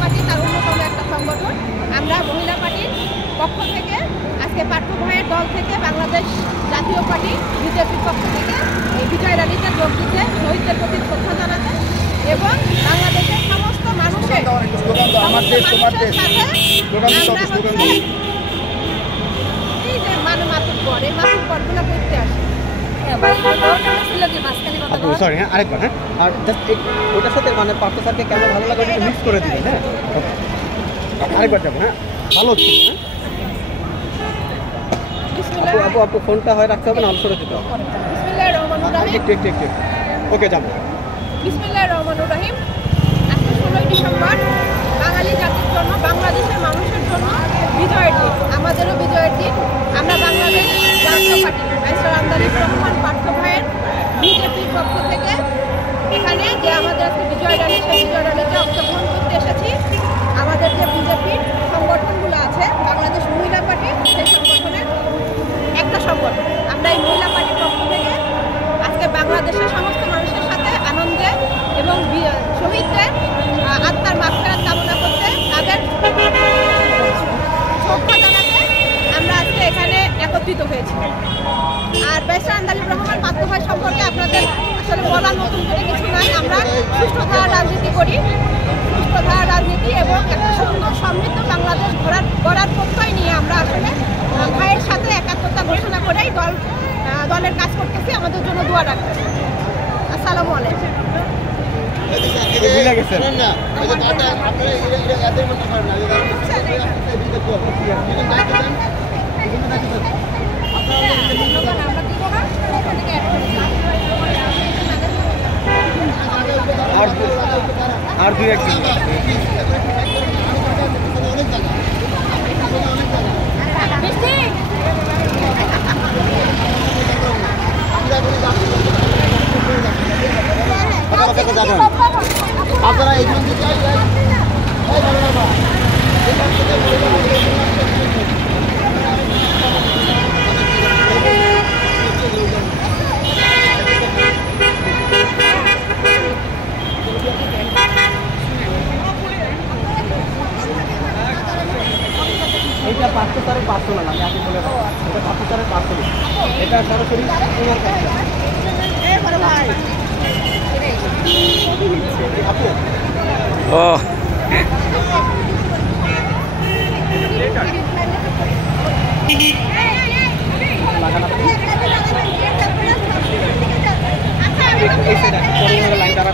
Party তার অন্যতম একটা সংগঠন। আমরা মহিলা পার্টির পক্ষ থেকে আজকে পার্থ ভাইয়ের দল থেকে বাংলাদেশ জাতীয় পার্টি বিজেপির পক্ষ থেকে এই বিজয় র্যালিতে যোগ দিতে, শহীদদের প্রতি শ্রদ্ধা জানাতে এবং বাংলাদেশের সমস্ত মানুষের সাথে এই যে মাতুর পর এই মাতুর পরগুলো করতে আসে। সরি হ্যাঁ, আরেকবার হ্যাঁ, আর জাস্ট ওটার সাথে মানে পার্থ স্যারকে কেন ভালো লাগে ওটা মিক্স করে দিবেন। হ্যাঁ আরেকবার যাবো। হ্যাঁ ভালো হচ্ছে। হ্যাঁ আপু আপু ফোনটা হয় রাখতে হবে না, সরে দিতে হবে। বিসমিল্লাহির রহমানির রহিম। একটু ওকে যাবো। বিসমিল্লাহির রহমানির রহিম। আজকে 16ই ডিসেম্বর বাঙালি জাতির জন্য, বাংলাদেশের মানুষের জন্য বিজয়ের দিন, আমাদেরও বিজয়ের দিন। আমরা বাংলাদেশ জাতীয় পার্টি ব্যারিস্টার আমদালিব রহমান পার্থ ভাইয়ের বিজেপির পক্ষ থেকে এখানে যে আমাদের আজকে বিজয় র্যালি, সেই বিজয় র্যালিতে অংশগ্রহণ করতে এসেছি। আমাদের যে বিজেপির সংগঠনগুলো আছে, বাংলাদেশ মহিলা পার্টি সেই সংগঠনের একটা সংগঠন। আমরা এই মহিলা পার্টির পক্ষ থেকে আজকে বাংলাদেশের সমস্ত মানুষের সাথে আনন্দে এবং শহীদদের আত্মার মাগফিরাত কামনা করতে, তাদের শ্রদ্ধা জানাতে আমরা আজকে এখানে একত্রিত হয়েছি। আর ব্যারিস্টার আমদালিব রহমান পার্থ ভাই সম্পর্কে আপনাদের আসলে বলার নতুন করে কিছু নাই। আমরা সুষ্ঠু ধারা রাজনীতি করি, সুষ্ঠু ধারা রাজনীতি এবং একটা সুন্দর সমৃদ্ধ বাংলাদেশ গড়ার প্রত্যয় নিয়ে আমরা আসলে ভাইয়ের সাথে একাত্মতা ঘোষণা করেই দলের কাজ করতেছি। আমাদের জন্য দোয়া রাখবেন। আসসালামু আলাইকুম। আর দুই একদিন আপনারা এখান থেকে এটা পার্থ স্যারের পার্সোনাল, আমি আগে বলে দেবো এটা পার্থ স্যারের পার্সোনাল, এটা সরাসরি আপু ও লাইন দ্বারা